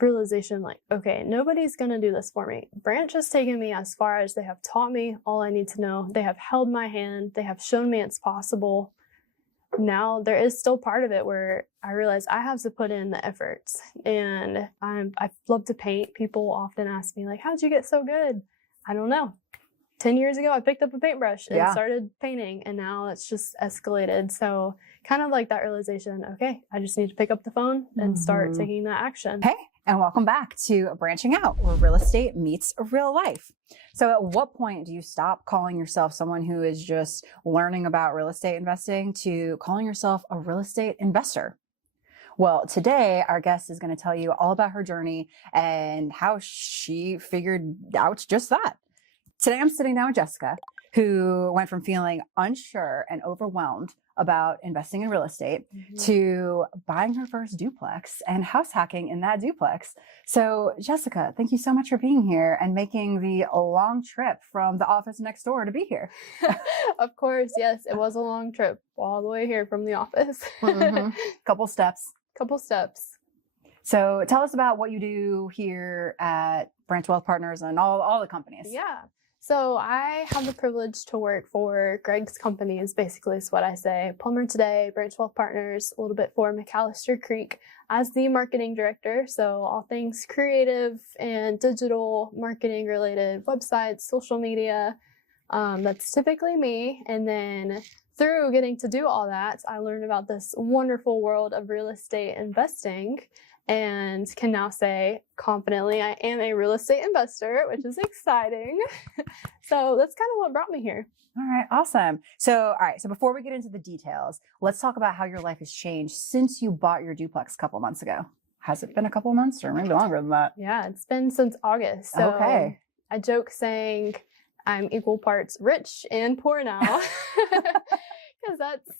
realization, like, okay, nobody's going to do this for me. Branch has taken me as far as they have taught me all I need to know. They have held my hand. They have shown me it's possible. Now there is still part of it where I realize I have to put in the efforts, and I love to paint. People often ask me, like, how'd you get so good? I don't know. 10 years ago, I picked up a paintbrush and started painting, and now it's just escalated. So kind of like that realization, okay, I just need to pick up the phone and start taking that action. Hey, and welcome back to Branching Out, where real estate meets real life. So at what point do you stop calling yourself someone who is just learning about real estate investing to calling yourself a real estate investor? Well, today our guest is going to tell you all about her journey and how she figured out just that. Today I'm sitting down with Jessica, who went from feeling unsure and overwhelmed about investing in real estate to buying her first duplex and house hacking in that duplex. So Jessica, thank you so much for being here and making the long trip from the office next door to be here. Of course, yes, it was a long trip all the way here from the office. Couple steps. So tell us about what you do here at Branch Wealth Partners and all the companies. Yeah. So I have the privilege to work for Greg's companies, basically is what I say. Plumber Today, Branch Wealth Partners, a little bit for McAllister Creek as the marketing director. So all things creative and digital marketing related, websites, social media, that's typically me. And then through getting to do all that, I learned about this wonderful world of real estate investing, and can now say confidently I am a real estate investor, which is exciting. So that's kind of what brought me here. All right, awesome. So before we get into the details, let's talk about how your life has changed since you bought your duplex a couple months ago. Has it been a couple months or maybe longer than that? Yeah, it's been since August. So okay. I joke saying I'm equal parts rich and poor now, because that's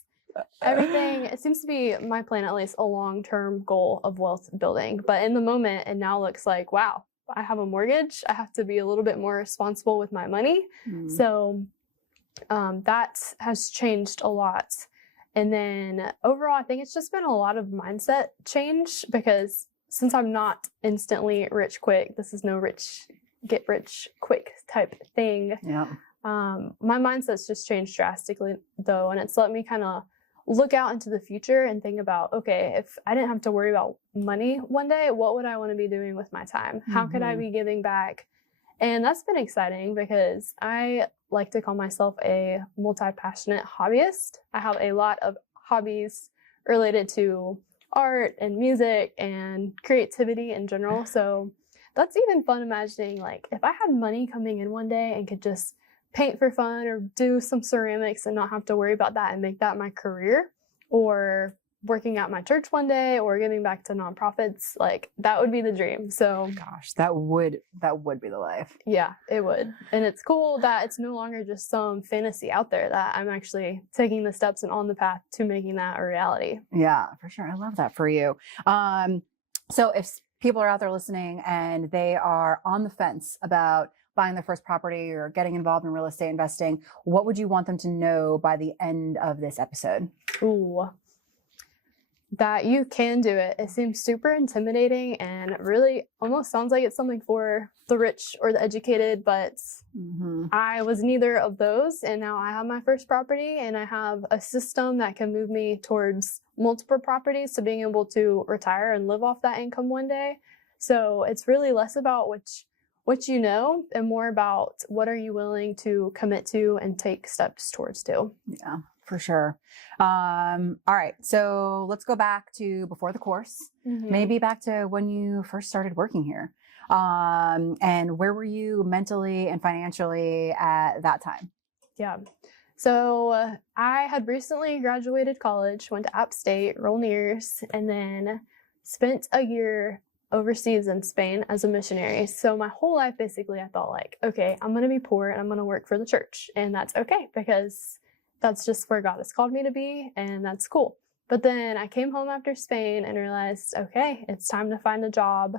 everything. It seems to be my plan, at least a long-term goal of wealth building. But in the moment, it now looks like, wow, I have a mortgage. I have to be a little bit more responsible with my money. So that has changed a lot. And then overall, I think it's just been a lot of mindset change, because since I'm not instantly rich quick, this is no get rich quick type thing. Yeah. My mindset's just changed drastically though. And it's let me kind of look out into the future and think about, okay, if I didn't have to worry about money one day, what would I want to be doing with my time? How could I be giving back? And that's been exciting, because I like to call myself a multi-passionate hobbyist. I have a lot of hobbies related to art and music and creativity in general. So that's even fun imagining, like, if I had money coming in one day and could just paint for fun or do some ceramics and not have to worry about that and make that my career, or working at my church one day or giving back to nonprofits, like, that would be the dream. So gosh, that would be the life. Yeah, it would. And it's cool that it's no longer just some fantasy out there, that I'm actually taking the steps and on the path to making that a reality. Yeah, for sure. I love that for you. So if people are out there listening and they are on the fence about buying their first property or getting involved in real estate investing, what would you want them to know by the end of this episode? Ooh, that you can do it. It seems super intimidating and really almost sounds like it's something for the rich or the educated, but I was neither of those. And now I have my first property, and I have a system that can move me towards multiple properties to being able to retire and live off that income one day. So it's really less about what you know and more about what are you willing to commit to and take steps towards to. Yeah, for sure. All right. So let's go back to before the course, maybe back to when you first started working here. And where were you mentally and financially at that time? Yeah. So I had recently graduated college, went to App State, Roll Nears, and then spent a year overseas in Spain as a missionary. So my whole life, basically, I thought, like, okay, I'm going to be poor and I'm going to work for the church. And that's okay, because that's just where God has called me to be, and that's cool. But then I came home after Spain and realized, okay, it's time to find a job.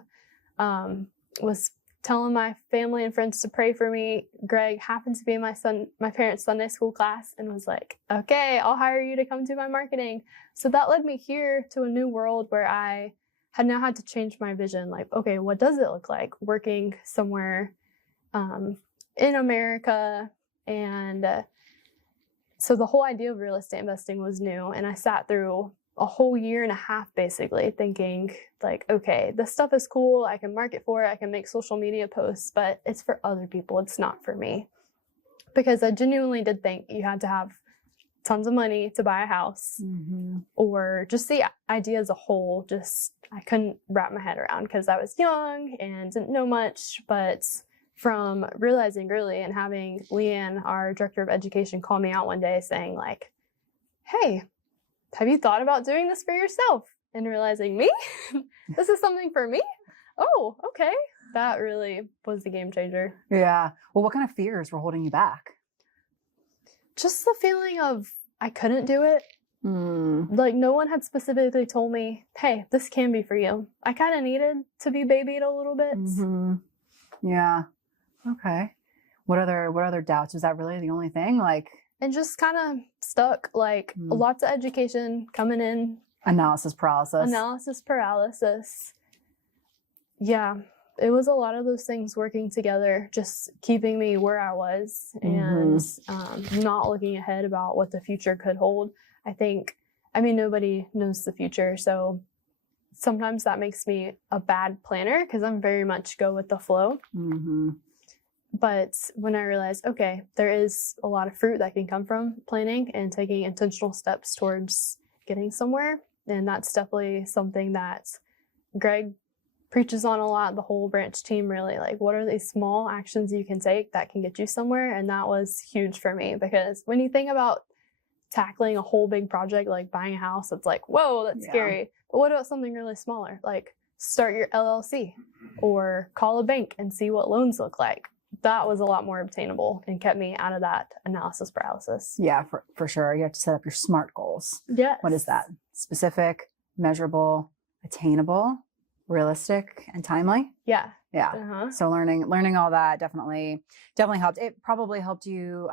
Was telling my family and friends to pray for me. Greg happened to be in my parents' Sunday school class and was like, okay, I'll hire you to come do my marketing. So that led me here to a new world where I had now had to change my vision. Like, okay, what does it look like working somewhere in America? And so the whole idea of real estate investing was new. And I sat through a whole year and a half basically thinking like, okay, this stuff is cool. I can market for it. I can make social media posts, but it's for other people. It's not for me. Because I genuinely did think you had to have tons of money to buy a house, or just the idea as a whole, just I couldn't wrap my head around because I was young and didn't know much. But from realizing really and having Leanne, our director of education, call me out one day saying like, hey, have you thought about doing this for yourself? And realizing, me? This is something for me? Oh, okay. That really was the game changer. Yeah. Well, what kind of fears were holding you back? Just the feeling of I couldn't do it. Like no one had specifically told me, hey, this can be for you. I kind of needed to be babied a little bit. Yeah. Okay. What other doubts? Was that really the only thing? Like, and just kind of stuck, like lots of education coming in. Analysis paralysis. Yeah. It was a lot of those things working together, just keeping me where I was and not looking ahead about what the future could hold. I mean, nobody knows the future. So sometimes that makes me a bad planner because I'm very much go with the flow. But when I realized, okay, there is a lot of fruit that can come from planning and taking intentional steps towards getting somewhere. And that's definitely something that Greg preaches on a lot, the whole branch team really, like what are these small actions you can take that can get you somewhere? And that was huge for me because when you think about tackling a whole big project like buying a house, it's like, whoa, that's scary. But what about something really smaller? Like start your LLC or call a bank and see what loans look like. That was a lot more obtainable and kept me out of that analysis paralysis. Yeah, for sure. You have to set up your SMART goals. Yes. What is that? Specific, measurable, attainable, realistic, and timely. Yeah. So learning all that definitely helped. It probably helped you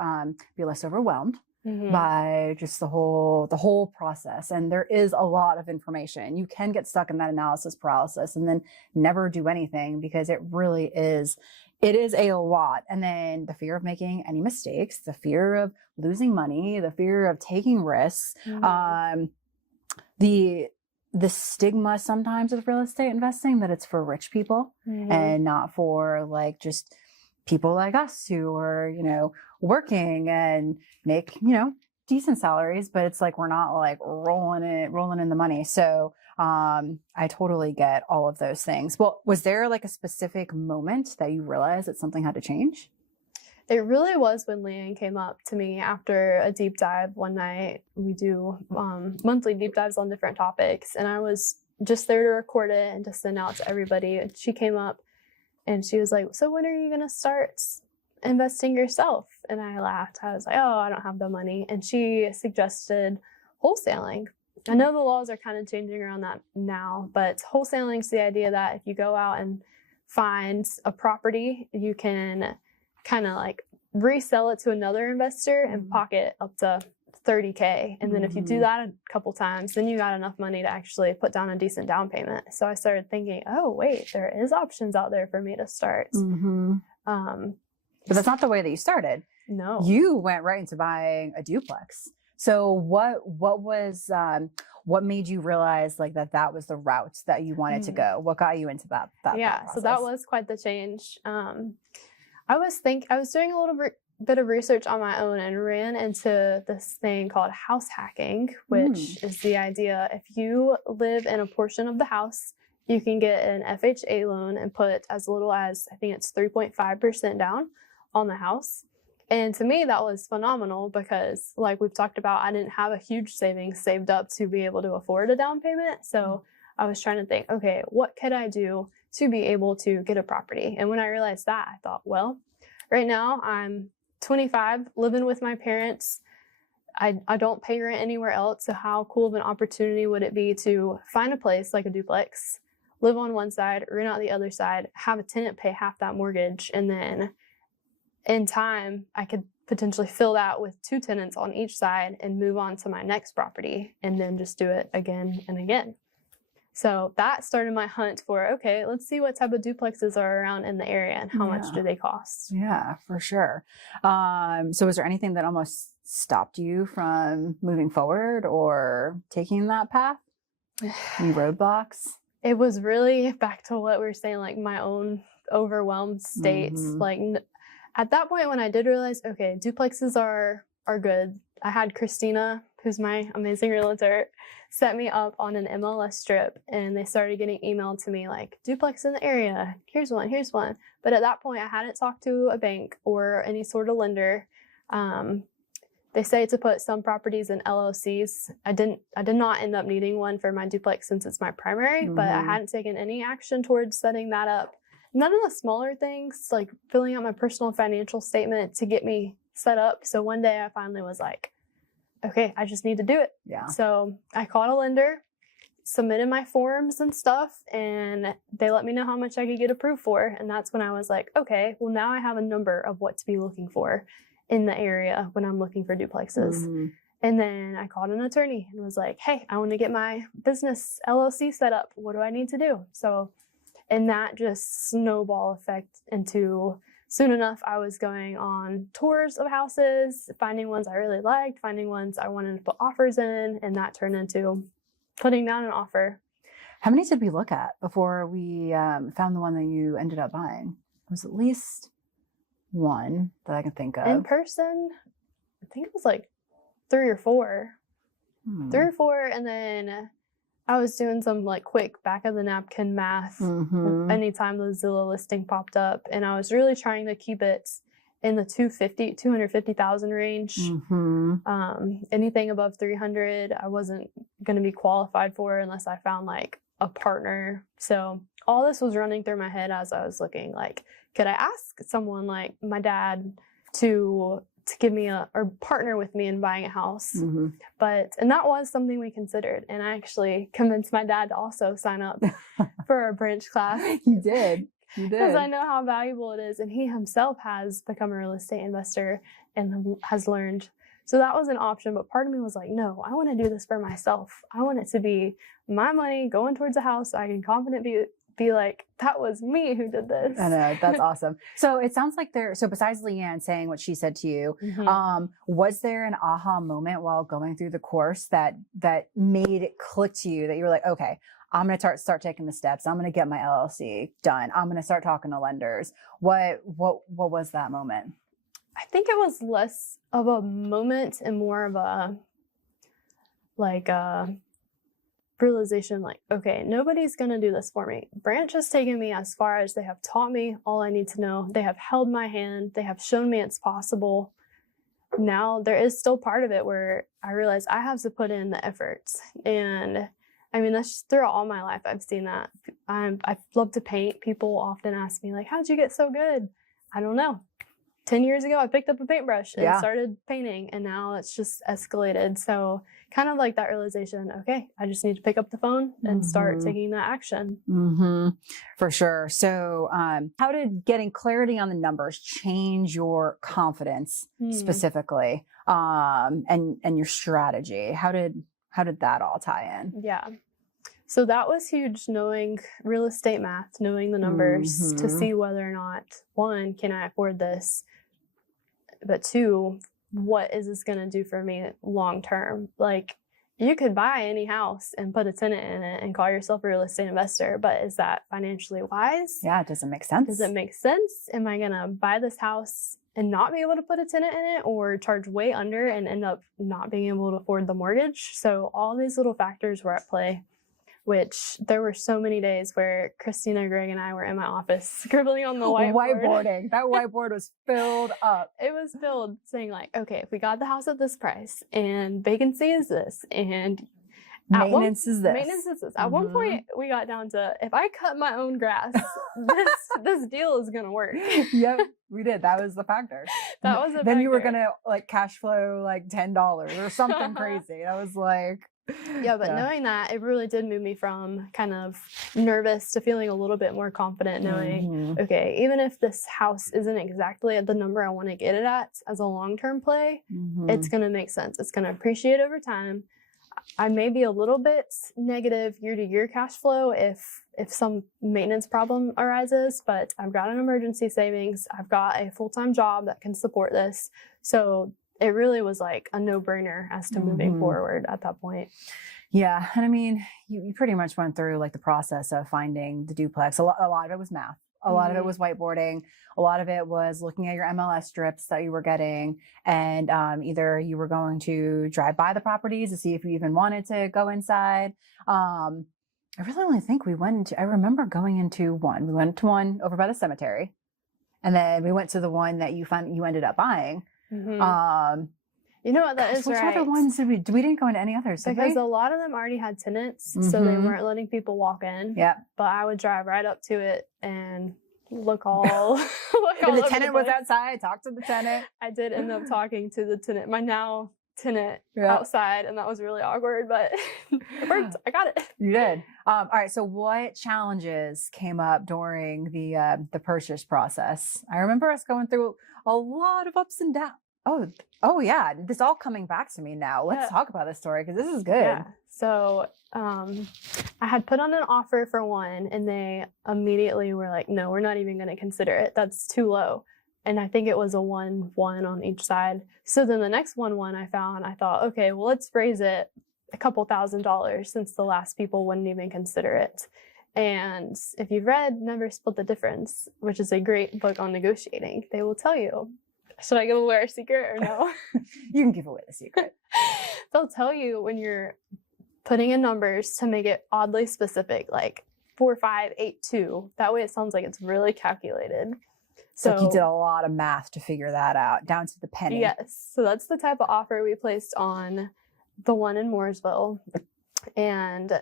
be less overwhelmed by just the whole process. And there is a lot of information. You can get stuck in that analysis paralysis and then never do anything because it really is. It is a lot. And then the fear of making any mistakes, the fear of losing money, the fear of taking risks, the stigma sometimes with real estate investing that it's for rich people and not for like just people like us who are, working and make, decent salaries, but it's like, we're not like rolling in the money. So, I totally get all of those things. Well, was there like a specific moment that you realized that something had to change? It really was when Leanne came up to me after a deep dive one night. We do monthly deep dives on different topics, and I was just there to record it and to send out to everybody. And she came up and she was like, so when are you going to start investing yourself? And I laughed. I was like, oh, I don't have the money. And she suggested wholesaling. I know the laws are kind of changing around that now, but wholesaling is the idea that if you go out and find a property, you can kind of like resell it to another investor and pocket up to $30K. And then if you do that a couple times, then you got enough money to actually put down a decent down payment. So I started thinking, oh, wait, there is options out there for me to start. But that's not the way that you started. No. You went right into buying a duplex. So what made you realize like that was the route that you wanted to go? What got you into that process? So that was quite the change. I was doing a little bit of research on my own and ran into this thing called house hacking, which is the idea if you live in a portion of the house, you can get an FHA loan and put as little as, I think it's 3.5% down on the house. And to me, that was phenomenal because like we've talked about, I didn't have a huge savings saved up to be able to afford a down payment. So I was trying to think, okay, what could I do to be able to get a property? And when I realized that, I thought, well, right now I'm 25, living with my parents. I don't pay rent anywhere else. So how cool of an opportunity would it be to find a place like a duplex, live on one side, rent out the other side, have a tenant pay half that mortgage, and then in time, I could potentially fill that with 2 tenants on each side and move on to my next property and then just do it again and again. So that started my hunt for, okay, let's see what type of duplexes are around in the area and how much do they cost. Yeah, for sure. So was there anything that almost stopped you from moving forward or taking that path? Any roadblocks? It was really back to what we were saying, like my own overwhelmed states. Like at that point when I did realize, okay, duplexes are good. I had Christina, who's my amazing realtor, set me up on an MLS strip, and they started getting emailed to me like, duplex in the area, here's one. But at that point I hadn't talked to a bank or any sort of lender. They say to put some properties in LLCs. I did not end up needing one for my duplex since it's my primary, but I hadn't taken any action towards setting that up. None of the smaller things, like filling out my personal financial statement to get me set up. So one day I finally was like, okay, I just need to do it. Yeah. So I called a lender, submitted my forms and stuff, and they let me know how much I could get approved for. And that's when I was like, okay, well now I have a number of what to be looking for in the area when I'm looking for duplexes. And then I called an attorney and was like, hey, I want to get my business LLC set up. What do I need to do? So, and that just snowball effect into, soon enough, I was going on tours of houses, finding ones I really liked, finding ones I wanted to put offers in, and that turned into putting down an offer. How many did we look at before we found the one that you ended up buying? It was at least one that I can think of. In person, I think it was like 3 or 4. 3 or 4, and then I was doing some like quick back of the napkin math anytime the Zillow listing popped up, and I was really trying to keep it in the 250,000 range. Anything above 300, I wasn't going to be qualified for unless I found like a partner. So all this was running through my head as I was looking, like, could I ask someone like my dad to give me or partner with me in buying a house? And that was something we considered. And I actually convinced my dad to also sign up for a branch class. You did. Because I know how valuable it is. And he himself has become a real estate investor and has learned. So that was an option. But part of me was like, no, I want to do this for myself. I want it to be my money going towards a house so I can confidently be like, that was me who did this. I know, that's awesome. So it sounds like so besides Leanne saying what she said to you, was there an aha moment while going through the course that made it click to you that you were like, okay, I'm going to start taking the steps. I'm going to get my LLC done. I'm going to start talking to lenders. What was that moment? I think it was less of a moment and more of a realization, like, okay, nobody's going to do this for me. Branch has taken me as far as they have taught me all I need to know. They have held my hand. They have shown me it's possible. Now there is still part of it where I realize I have to put in the efforts. And I mean, that's just throughout all my life. I've seen that. I love to paint. People often ask me like, how'd you get so good? I don't know. 10 years ago, I picked up a paintbrush and started painting, and now it's just escalated. So kind of like that realization, okay, I just need to pick up the phone and start taking that action. For sure. So how did getting clarity on the numbers change your confidence specifically and your strategy? How did that all tie in? Yeah. So that was huge, knowing real estate math, knowing the numbers to see whether or not, 1, can I afford this? But 2, what is this going to do for me long term? Like, you could buy any house and put a tenant in it and call yourself a real estate investor, but is that financially wise? Yeah, it doesn't make sense. Does it make sense? Am I going to buy this house and not be able to put a tenant in it, or charge way under and end up not being able to afford the mortgage? So all these little factors were at play, which there were so many days where Christina, Greg, and I were in my office scribbling on the whiteboard. Whiteboarding. That whiteboard was filled up. It was filled, saying like, okay, if we got the house at this price and vacancy is this and maintenance is this. Maintenance is this. At one point we got down to, if I cut my own grass, this deal is gonna work. Yep, we did. That was the factor. That was the Then factor. you were gonna like cash flow like $10 or something crazy. I was like, yeah, but knowing that, it really did move me from kind of nervous to feeling a little bit more confident, knowing, okay, even if this house isn't exactly at the number I want to get it at as a long-term play, it's going to make sense. It's going to appreciate over time. I may be a little bit negative year-to-year cash flow if some maintenance problem arises, but I've got an emergency savings. I've got a full-time job that can support this. So it really was like a no-brainer as to moving forward at that point. Yeah. And I mean, you pretty much went through like the process of finding the duplex. A lot of it was math. A lot of it was whiteboarding. A lot of it was looking at your MLS strips that you were getting. And either you were going to drive by the properties to see if you even wanted to go inside. I really only think I remember going into one. We went to one over by the cemetery. And then we went to the one that you ended up buying. You know what, that is which right. other ones did we didn't go into any others, because a lot of them already had tenants, so they weren't letting people walk in. Yeah. But I would drive right up to it and look all if the tenant was outside, talk to the tenant. I did end up talking to the tenant, my now tenant, outside, and that was really awkward, but it worked. I got it. You did. All right. So what challenges came up during the purchase process? I remember us going through a lot of ups and downs. Oh yeah. This all coming back to me now. Let's talk about this story because this is good. Yeah. So I had put on an offer for one, and they immediately were like, no, we're not even going to consider it. That's too low. And I think it was a 1-1 on each side. So then the next 1-1 I found, I thought, okay, well, let's raise it a couple $1,000s since the last people wouldn't even consider it. And if you've read Never Split the Difference, which is a great book on negotiating, they will tell you. Should I give away our secret or no? You can give away the secret. They'll tell you when you're putting in numbers to make it oddly specific, like 4582. That way it sounds like it's really calculated. So you did a lot of math to figure that out, down to the penny. Yes. So that's the type of offer we placed on the one in Mooresville. And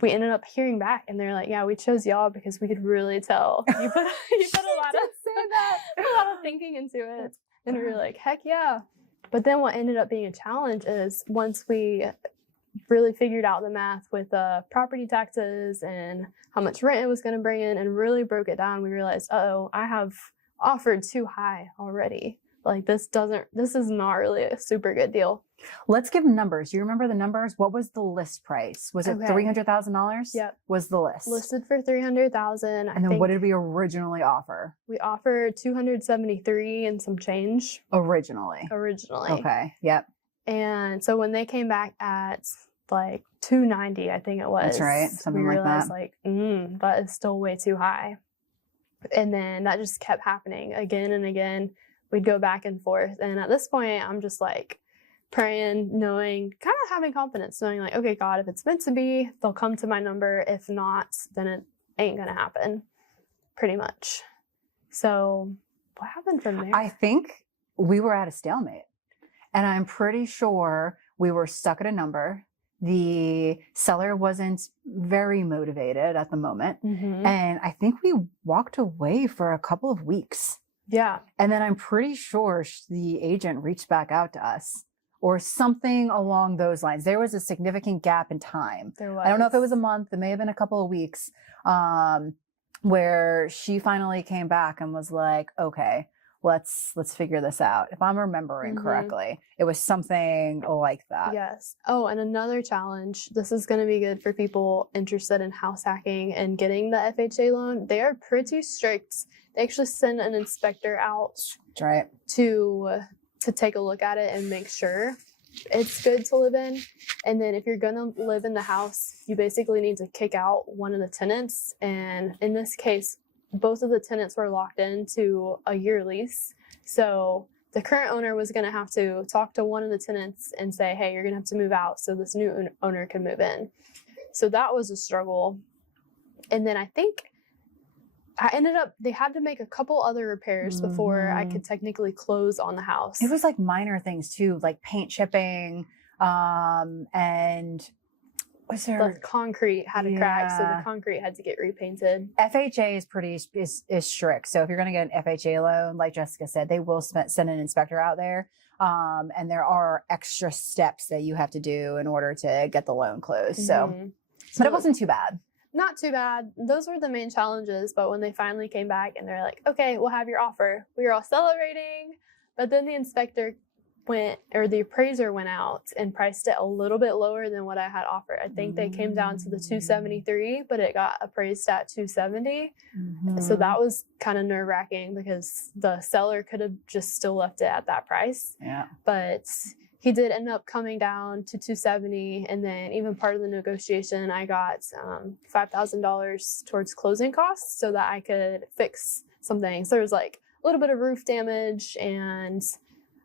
we ended up hearing back, and they're like, yeah, we chose y'all because we could really tell you put a lot of thinking into it. And we were like, heck yeah. But then what ended up being a challenge is once we really figured out the math with property taxes and how much rent it was going to bring in and really broke it down, we realized, I have offered too high already. Like this is not really a super good deal. Let's give numbers. Do you remember the numbers? What was the list price? Was it $300,000? Yep. Was the list listed for $300,000? And then what did we originally offer? We offered $273 and some change. Originally. Okay. Yep. And so when they came back at like $290, I think it was. That's right. Something we like that. Like, that is still way too high. And then that just kept happening again and again. We'd go back and forth. And at this point, I'm just like praying, knowing, kind of having confidence, knowing like, okay, God, if it's meant to be, they'll come to my number. If not, then it ain't going to happen, pretty much. So what happened from there? I think we were at a stalemate. And I'm pretty sure we were stuck at a number. The seller wasn't very motivated at the moment. And I think we walked away for a couple of weeks. Yeah. And then I'm pretty sure the agent reached back out to us or something along those lines. There was a significant gap in time. There was. I don't know if it was a month. It may have been a couple of weeks where she finally came back and was like, okay, let's figure this out. If I'm remembering correctly, it was something like that. Yes. Oh, and another challenge. This is going to be good for people interested in house hacking and getting the FHA loan. They are pretty strict. They actually send an inspector out to take a look at it and make sure it's good to live in. And then if you're going to live in the house, you basically need to kick out one of the tenants. And in this case, both of the tenants were locked into a year lease. So the current owner was going to have to talk to one of the tenants and say, hey, you're going to have to move out so this new owner can move in. So that was a struggle. And then I think they had to make a couple other repairs before I could technically close on the house. It was like minor things too, like paint chipping, and was there... The concrete had a crack, so the concrete had to get repainted. FHA is strict. So if you're going to get an FHA loan, like Jessica said, they will send an inspector out there. And there are extra steps that you have to do in order to get the loan closed. So, but it wasn't too bad. Not too bad. Those were the main challenges. But when they finally came back and they're like, okay, we'll have your offer, we were all celebrating. But then the inspector the appraiser went out and priced it a little bit lower than what I had offered. I think they came down to the 273, but it got appraised at 270. So that was kind of nerve wracking because the seller could have just still left it at that price. Yeah. But he did end up coming down to 270. And then even part of the negotiation, I got $5,000 towards closing costs so that I could fix some things. There was like a little bit of roof damage and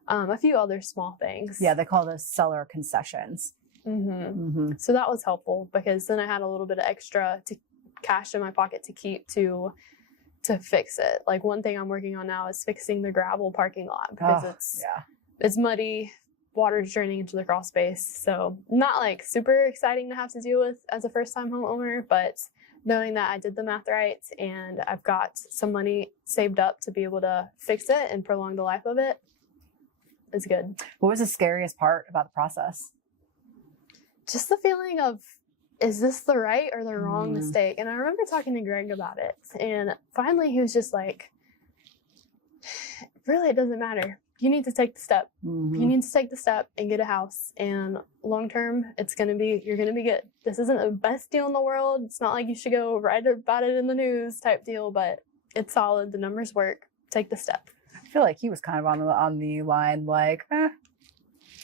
a few other small things. Yeah, they call those seller concessions. So that was helpful because then I had a little bit of extra cash in my pocket to keep to fix it. Like one thing I'm working on now is fixing the gravel parking lot because it's muddy, water's draining into the crawl space. So not like super exciting to have to deal with as a first-time homeowner, but knowing that I did the math right and I've got some money saved up to be able to fix it and prolong the life of it is good. What was the scariest part about the process? Just the feeling of, is this the right or the wrong mistake? And I remember talking to Greg about it. And finally he was just like, really, it doesn't matter. You need to take the step. You need to take the step and get a house. And long term, you're going to be good. This isn't the best deal in the world. It's not like you should go write about it in the news type deal, but it's solid. The numbers work. Take the step. I feel like he was kind of on the line, like, I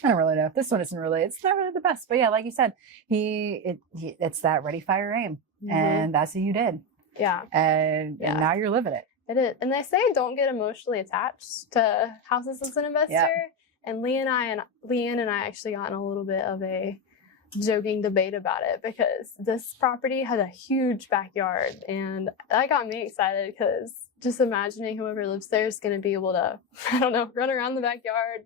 don't really know. This one it's not really the best. But yeah, like you said, it's that ready, fire, aim. And that's what you did. Yeah. And now you're living it. It is. And they say don't get emotionally attached to houses as an investor. Yeah. And Leanne and I actually got in a little bit of a joking debate about it because this property had a huge backyard and that got me excited because just imagining whoever lives there is going to be able to, I don't know, run around the backyard,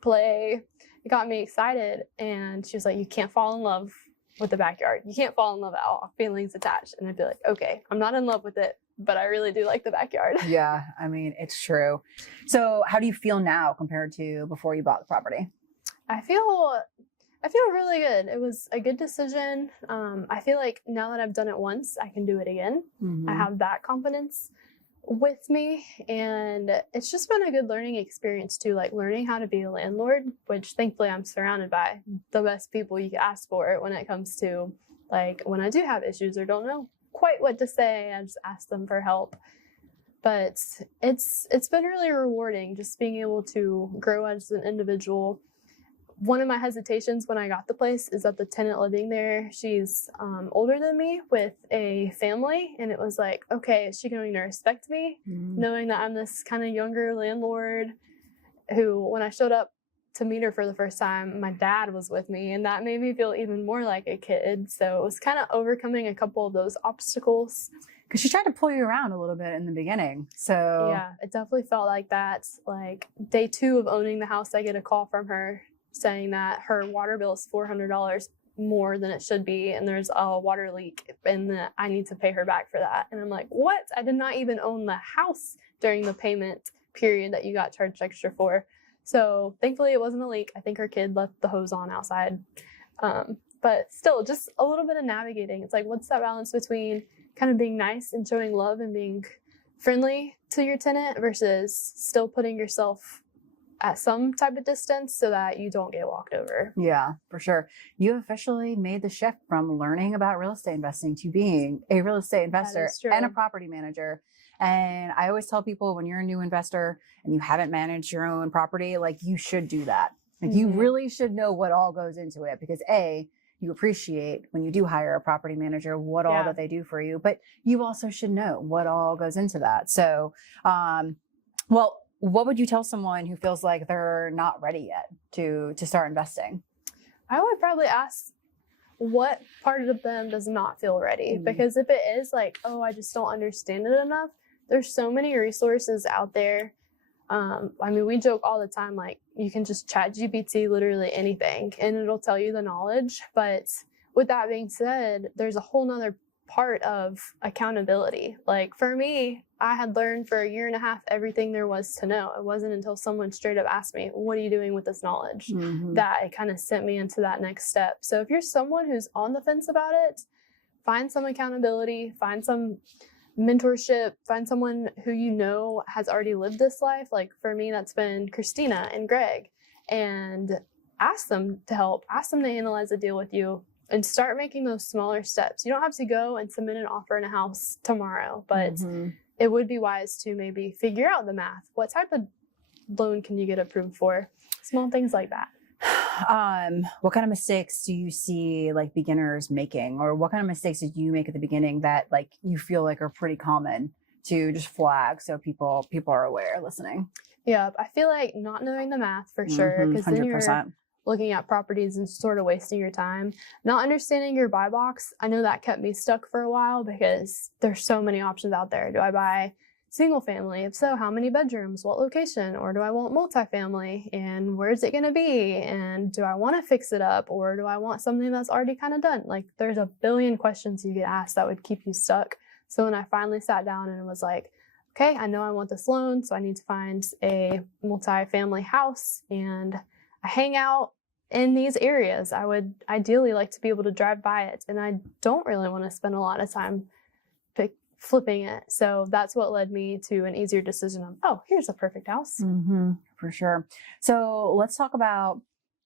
play. It got me excited. And she was like, you can't fall in love with the backyard. You can't fall in love at all. Feelings attached. And I'd be like, okay, I'm not in love with it, but I really do like the backyard. Yeah, I mean, it's true. So how do you feel now compared to before you bought the property? I feel really good. It was a good decision. I feel like now that I've done it once, I can do it again. I have that confidence with me. And it's just been a good learning experience too, like learning how to be a landlord, which thankfully I'm surrounded by the best people you could ask for when it comes to like when I do have issues or don't know quite what to say, I just ask them for help. But it's been really rewarding just being able to grow as an individual. One of my hesitations when I got the place is that the tenant living there, she's older than me with a family. And it was like, okay, is she going to respect me? Knowing that I'm this kind of younger landlord who, when I showed up to meet her for the first time, my dad was with me. And that made me feel even more like a kid. So it was kind of overcoming a couple of those obstacles. Because she tried to pull you around a little bit in the beginning. So yeah, it definitely felt like that. Like day 2 of owning the house, I get a call from her saying that her water bill is $400 more than it should be. And there's a water leak and that I need to pay her back for that. And I'm like, what? I did not even own the house during the payment period that you got charged extra for. So thankfully it wasn't a leak. I think her kid left the hose on outside. But still just a little bit of navigating. It's like, what's that balance between kind of being nice and showing love and being friendly to your tenant versus still putting yourself at some type of distance so that you don't get walked over. Yeah, for sure. You officially made the shift from learning about real estate investing to being a real estate investor and a property manager. And I always tell people when you're a new investor and you haven't managed your own property, like you should do that. Like you really should know what all goes into it because you appreciate when you do hire a property manager, what all that they do for you, but you also should know what all goes into that. So, well, what would you tell someone who feels like they're not ready yet to start investing? I would probably ask what part of them does not feel ready. Because if it is like, oh, I just don't understand it enough, there's so many resources out there. I mean, we joke all the time, like you can just chat GPT literally anything and it'll tell you the knowledge. But with that being said, there's a whole nother part of accountability. Like for me, I had learned for 1.5 years everything there was to know. It wasn't until someone straight up asked me, what are you doing with this knowledge? That it kind of sent me into that next step. So if you're someone who's on the fence about it, find some accountability, find some mentorship, find someone who you know has already lived this life. Like for me, that's been Christina and Greg. and ask them to help, ask them to analyze a deal with you, and start making those smaller steps. You don't have to go and submit an offer in a house tomorrow, but it would be wise to maybe figure out the math. What type of loan can you get approved for? Small things like that. What kind of mistakes do you see like beginners making, or what kind of mistakes did you make at the beginning that like you feel like are pretty common to just flag so people are aware listening? Yeah, I feel like not knowing the math for sure, because then you're looking at properties and sort of wasting your time. Not understanding your buy box, I know that kept me stuck for a while because there's so many options out there. Do I buy single family? If so, how many bedrooms? What location? Or do I want multifamily? And where's it going to be? And do I want to fix it up? Or do I want something that's already kind of done? Like, there's a billion questions you get asked that would keep you stuck. So when I finally sat down and was like, okay, I know I want this loan, so I need to find a multifamily house, and I hang out in these areas. I would ideally like to be able to drive by it, and I don't really want to spend a lot of time flipping it. So that's what led me to an easier decision of, oh, here's a perfect house. For sure. So let's talk about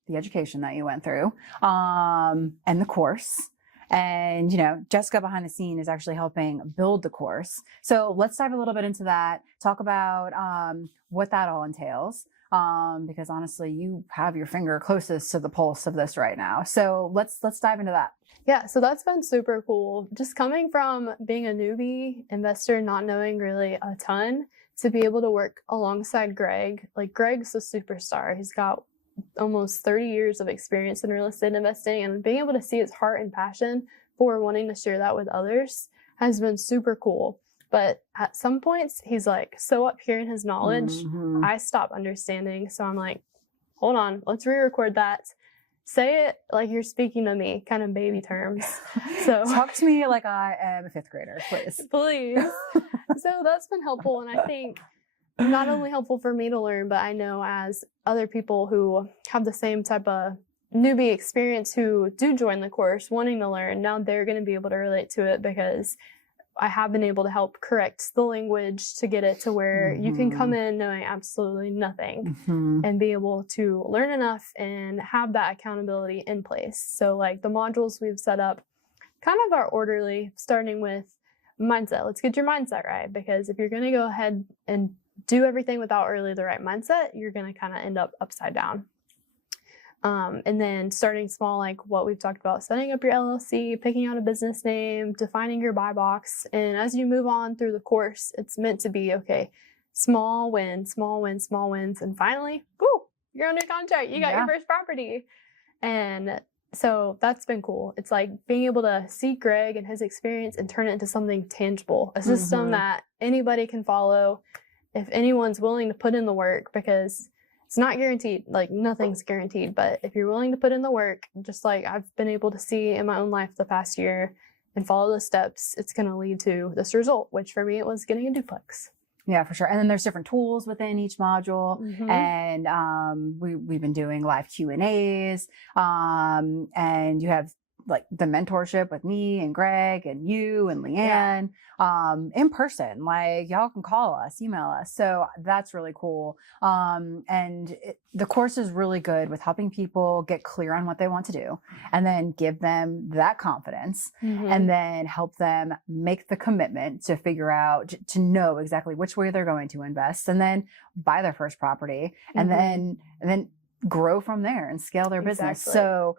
the education that you went through and the course. And, you know, Jessica behind the scene is actually helping build the course. So let's dive a little bit into that, talk about what that all entails. Because honestly, you have your finger closest to the pulse of this right now. So let's dive into that. Yeah, so that's been super cool. Just coming from being a newbie investor, not knowing really a ton, to be able to work alongside Greg. Like, Greg's a superstar. He's got almost 30 years of experience in real estate investing, and being able to see his heart and passion for wanting to share that with others has been super cool. But at some points, he's like so up here in his knowledge, I stop understanding. So I'm like, hold on, let's re-record that. Say it like you're speaking to me, kind of baby terms. So talk to me like I am a fifth grader, please. Please. So that's been helpful. And I think not only helpful for me to learn, but I know as other people who have the same type of newbie experience who do join the course wanting to learn, now they're going to be able to relate to it, because I have been able to help correct the language to get it to where you can come in knowing absolutely nothing and be able to learn enough and have that accountability in place. So like the modules we've set up kind of are orderly, starting with mindset. Let's get your mindset right, because if you're going to go ahead and do everything without really the right mindset, you're going to kind of end up upside down. And then starting small, like what we've talked about, setting up your LLC, picking out a business name, defining your buy box. And as you move on through the course, it's meant to be, okay, small wins, small wins, small wins. And finally, woo, you're under contract. You got your first property. And so that's been cool. It's like being able to see Greg and his experience and turn it into something tangible, a system that anybody can follow if anyone's willing to put in the work, because it's not guaranteed, like nothing's guaranteed, but if you're willing to put in the work, just like I've been able to see in my own life the past year, and follow the steps, it's going to lead to this result, which for me, it was getting a duplex. Yeah, for sure. And then there's different tools within each module. And we've been doing live Q&As. And you have like the mentorship with me and Greg and you and Leanne in person. Like, y'all can call us, email us. So that's really cool. The course is really good with helping people get clear on what they want to do, and then give them that confidence, and then help them make the commitment to figure out, to know exactly which way they're going to invest, and then buy their first property, and then grow from there and scale their business. So,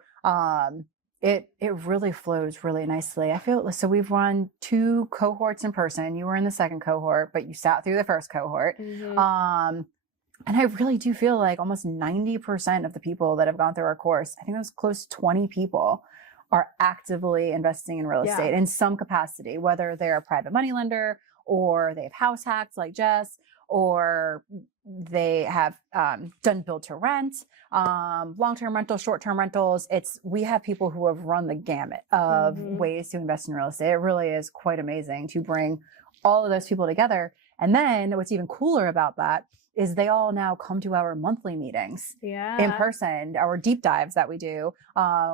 it really flows really nicely. I feel so. We've run 2 cohorts in person. You were in the second cohort, but you sat through the first cohort. And I really do feel like almost 90% of the people that have gone through our course, I think it was close to 20 people, are actively investing in real estate in some capacity, whether they're a private money lender, or they have house hacks like Jess, or they have done build to rent, long-term rentals, short-term rentals. We have people who have run the gamut of ways to invest in real estate. It really is quite amazing to bring all of those people together. And then what's even cooler about that is they all now come to our monthly meetings in person, our deep dives that we do,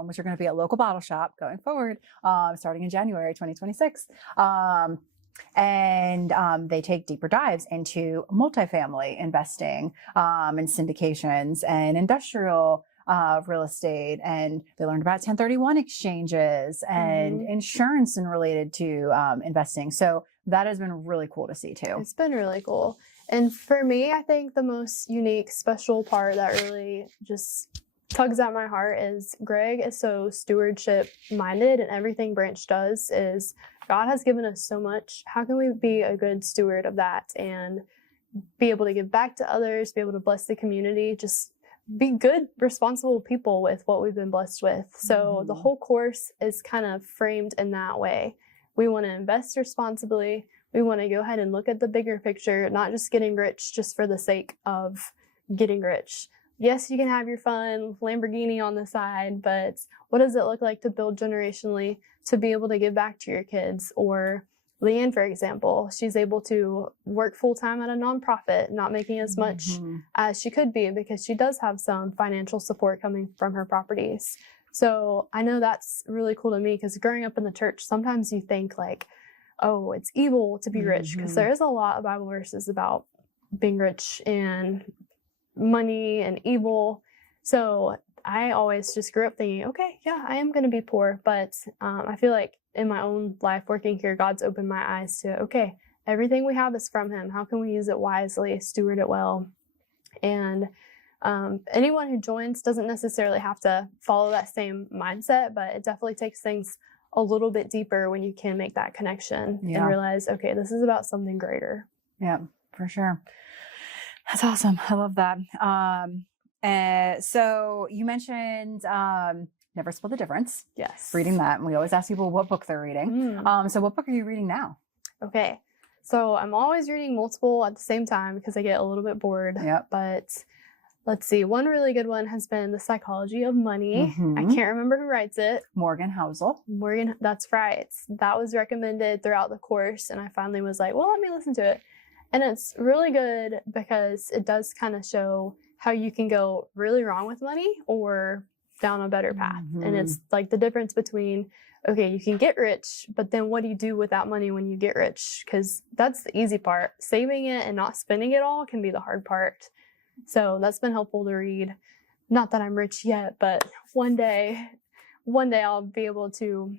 which are going to be at local bottle shop going forward, starting in January 2026. And they take deeper dives into multifamily investing and syndications and industrial real estate. And they learned about 1031 exchanges and insurance and related to investing. So that has been really cool to see too. It's been really cool. And for me, I think the most unique, special part that really just tugs at my heart is Greg is so stewardship minded, and everything Branch does is God has given us so much. How can we be a good steward of that and be able to give back to others, be able to bless the community, just be good, responsible people with what we've been blessed with. So the whole course is kind of framed in that way. We want to invest responsibly. We want to go ahead and look at the bigger picture, not just getting rich just for the sake of getting rich. Yes, you can have your fun Lamborghini on the side, but what does it look like to build generationally, to be able to give back to your kids? Or Leanne, for example, she's able to work full-time at a nonprofit, not making as much as she could be because she does have some financial support coming from her properties. So I know that's really cool to me because growing up in the church, sometimes you think like, oh, it's evil to be rich, because there is a lot of Bible verses about being rich and money and evil. So I always just grew up thinking, okay, yeah, I am going to be poor. But I feel like in my own life working here, God's opened my eyes to, okay, everything we have is from him. How can we use it wisely, steward it well? And anyone who joins doesn't necessarily have to follow that same mindset, but it definitely takes things a little bit deeper when you can make that connection and realize, okay, this is about something greater. Yeah, for sure. That's awesome. I love that. So you mentioned Never Split the Difference. Yes. Reading that. And we always ask people what book they're reading. So what book are you reading now? Okay. So I'm always reading multiple at the same time because I get a little bit bored. Yep. But let's see. One really good one has been The Psychology of Money. I can't remember who writes it. Morgan Housel. Morgan, that's right. That was recommended throughout the course. And I finally was like, well, let me listen to it. And it's really good because it does kind of show how you can go really wrong with money or down a better path. And it's like the difference between, okay, you can get rich, but then what do you do with that money when you get rich? Because that's the easy part. Saving it and not spending it all can be the hard part. So that's been helpful to read. Not that I'm rich yet, but one day I'll be able to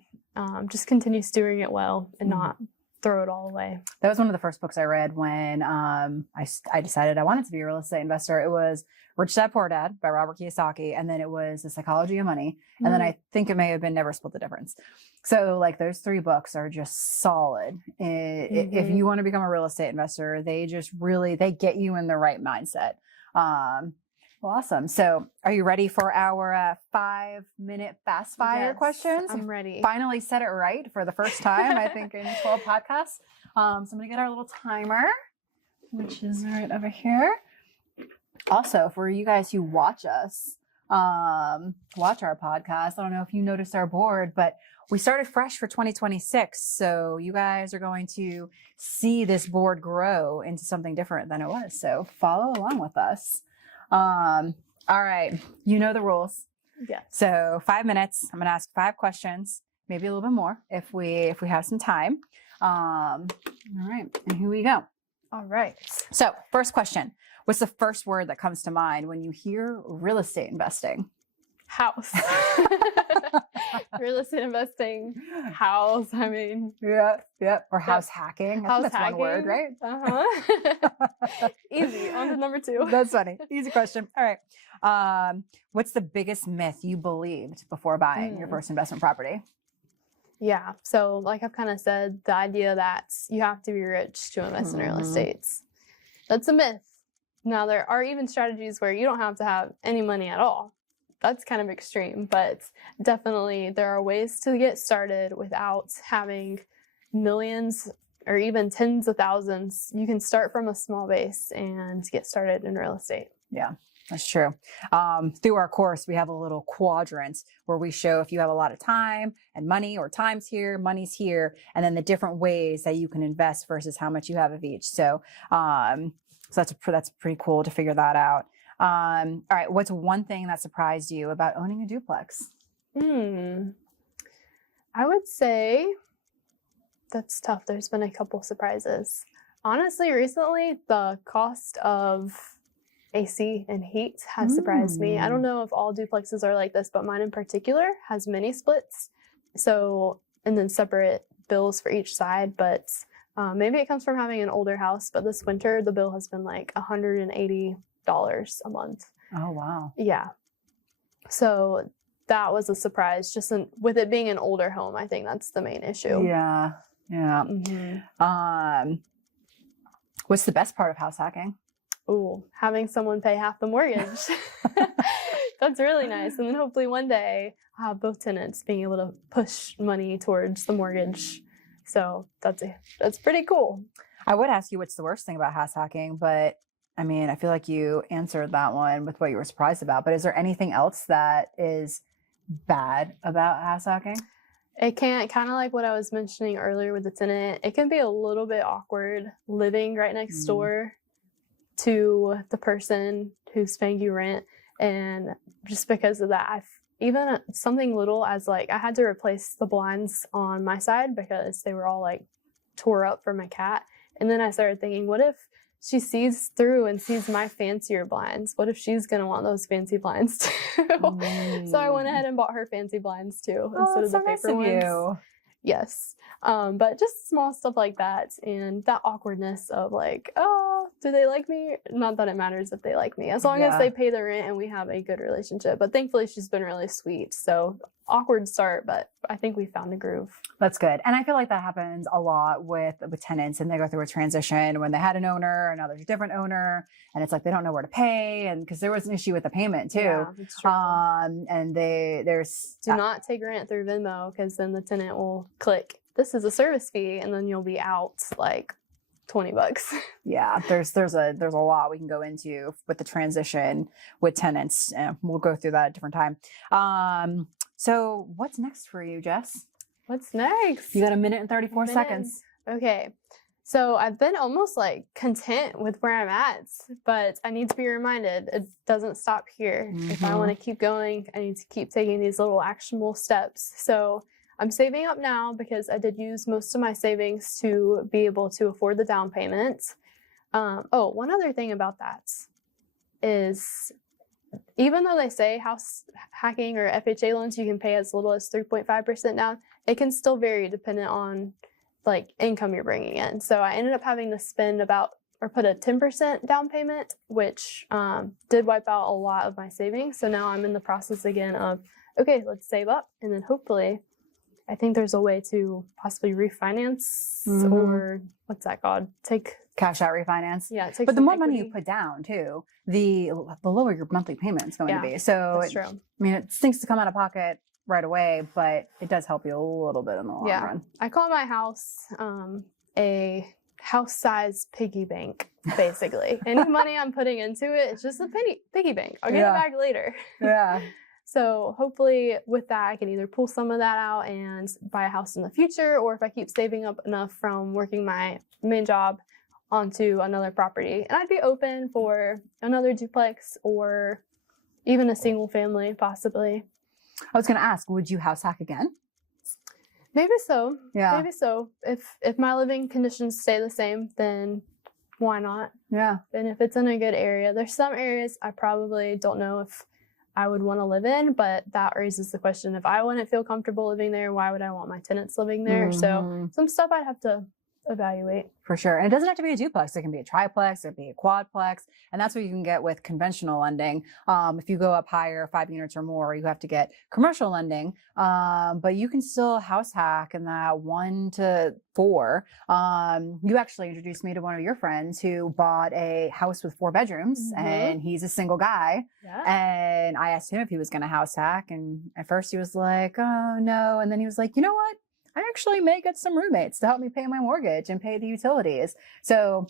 just continue stewarding it well and not throw it all away. That was one of the first books I read when I decided I wanted to be a real estate investor. It was Rich Dad Poor Dad by Robert Kiyosaki, and then it was The Psychology of Money, and then I think it may have been Never Split the Difference. So like those three books are just solid. If you want to become a real estate investor, they just really, they get you in the right mindset. Well, awesome. So are you ready for our 5-minute fast fire questions? I'm ready. Finally said it right for the first time, I think, in 12 podcasts. So I'm going to get our little timer, which is right over here. Also, for you guys who watch us, watch our podcast, I don't know if you noticed our board, but we started fresh for 2026. So you guys are going to see this board grow into something different than it was. So follow along with us. All right. You know the rules. Yeah. So 5 minutes. I'm going to ask 5 questions, maybe a little bit more if we have some time. All right. And here we go. All right. So first question. What's the first word that comes to mind when you hear real estate investing? House. Real estate investing. House. I mean. Yeah. Or house hacking. House That's hacking. one word, right? Easy. On to number 2. That's funny. Easy question. All right. What's the biggest myth you believed before buying your first investment property? Yeah. So like I've kind of said, the idea that you have to be rich to invest in real estate. That's a myth. Now, there are even strategies where you don't have to have any money at all. That's kind of extreme, but definitely there are ways to get started without having millions or even tens of thousands. You can start from a small base and get started in real estate. Yeah, that's true. Through our course, we have a little quadrant where we show if you have a lot of time and money, or time's here, money's here, and then the different ways that you can invest versus how much you have of each. So, so that's pretty cool to figure that out. All right. What's one thing that surprised you about owning a duplex? I would say That's tough. There's been a couple surprises. Honestly, recently, the cost of AC and heat has surprised me. I don't know if all duplexes are like this, but mine in particular has mini splits. So, and then separate bills for each side. But maybe it comes from having an older house. But this winter, the bill has been like $180 a month. Oh, wow. Yeah. So that was a surprise. With it being an older home, I think that's the main issue. Yeah. Yeah. Mm-hmm. What's the best part of house hacking? Ooh, having someone pay half the mortgage. That's really nice. And then hopefully one day I'll have both tenants being able to push money towards the mortgage. So that's pretty cool. I would ask you what's the worst thing about house hacking, but I mean, I feel like you answered that one with what you were surprised about. But is there anything else that is bad about house hacking? It can, kind of like what I was mentioning earlier with the tenant, it can be a little bit awkward living right next door to the person who's paying you rent. And just because of that, even something little as like, I had to replace the blinds on my side because they were all like tore up for my cat. And then I started thinking, what if she sees through and sees my fancier blinds? What if she's going to want those fancy blinds too? So I went ahead and bought her fancy blinds too, instead of the paper ones. Yes. But just small stuff like that. And that awkwardness of like, oh, do they like me? Not that it matters if they like me, as long as they pay the rent and we have a good relationship. But thankfully she's been really sweet. So awkward start, but I think we found a groove. That's good. And I feel like that happens a lot with tenants, and they go through a transition when they had an owner and now there's a different owner, and it's like they don't know where to pay, and because there was an issue with the payment too. Yeah, that's true. And there's do not take rent through Venmo, because then the tenant will click, this is a service fee, and then you'll be out like $20. Yeah, there's a lot we can go into with the transition with tenants. We'll go through that at a different time. So what's next for you, Jess? What's next? You got 1 minute and 34 seconds. Okay. So I've been almost like content with where I'm at, but I need to be reminded it doesn't stop here. If I want to keep going, I need to keep taking these little actionable steps. So I'm saving up now because I did use most of my savings to be able to afford the down payment. One other thing about that is, even though they say house hacking or FHA loans, you can pay as little as 3.5% down, it can still vary depending on like income you're bringing in. So I ended up having to put a 10% down payment, which did wipe out a lot of my savings. So now I'm in the process again of, okay, let's save up, and then hopefully I think there's a way to possibly refinance or what's that called? Take cash out refinance. Yeah. But the more money you put down too, the lower your monthly payment is going to be. So that's true. I mean, it stinks to come out of pocket right away, but it does help you a little bit in the long run. I call my house a house-sized piggy bank, basically. Any money I'm putting into it, it's just a piggy bank. I'll get it back later. Yeah. So hopefully with that, I can either pull some of that out and buy a house in the future, or if I keep saving up enough from working my main job onto another property. And I'd be open for another duplex or even a single family, possibly. I was going to ask, would you house hack again? Maybe so. Yeah. Maybe so. If my living conditions stay the same, then why not? Yeah. And if it's in a good area, there's some areas I probably don't know if I would want to live in, but that raises the question, if I wouldn't feel comfortable living there, why would I want my tenants living there? So some stuff I'd have to evaluate. For sure. And it doesn't have to be a duplex. It can be a triplex, it can be a quadplex. And that's what you can get with conventional lending. If you go up higher, 5 units or more, you have to get commercial lending. But you can still house hack in that 1 to 4. You actually introduced me to one of your friends who bought a house with 4 bedrooms, and he's a single guy. Yeah. And I asked him if he was going to house hack. And at first he was like, oh no. And then he was like, you know what? I actually may get some roommates to help me pay my mortgage and pay the utilities. So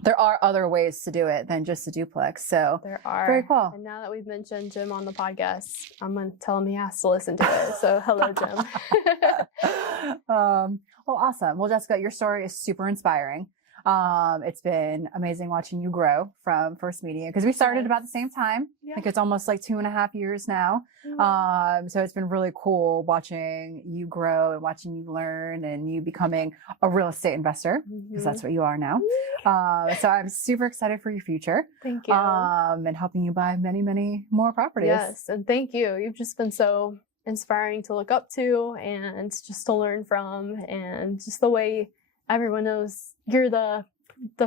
there are other ways to do it than just a duplex. So there are. Very cool. And now that we've mentioned Jim on the podcast, I'm going to tell him he has to listen to it. So hello, Jim. Well, awesome. Well, Jessica, your story is super inspiring. It's been amazing watching you grow from first meeting because we started about the same time. Yeah. I think it's almost like 2.5 years now. So it's been really cool watching you grow and watching you learn and you becoming a real estate investor because that's what you are now. So I'm super excited for your future. Thank you. And helping you buy many, many more properties. Yes, and thank you. You've just been so inspiring to look up to and just to learn from, and just the way everyone knows you're the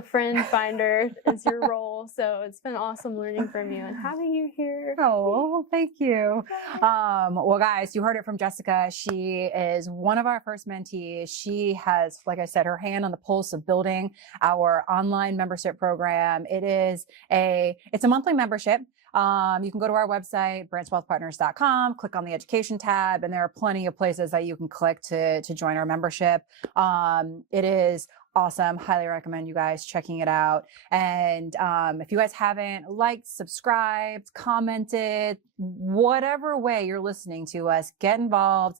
friend finder is your role. So it's been awesome learning from you and having you here. Oh, thank you. Well, guys, you heard it from Jessica. She is one of our first mentees. She has, like I said, her hand on the pulse of building our online membership program. It's a monthly membership. You can go to our website, branchwealthpartners.com, click on the education tab, and there are plenty of places that you can click to join our membership. It is awesome. Highly recommend you guys checking it out. And if you guys haven't liked, subscribed, commented, whatever way you're listening to us, get involved.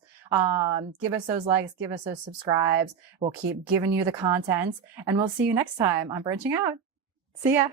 Give us those likes, give us those subscribes. We'll keep giving you the content, and we'll see you next time on Branching Out. See ya.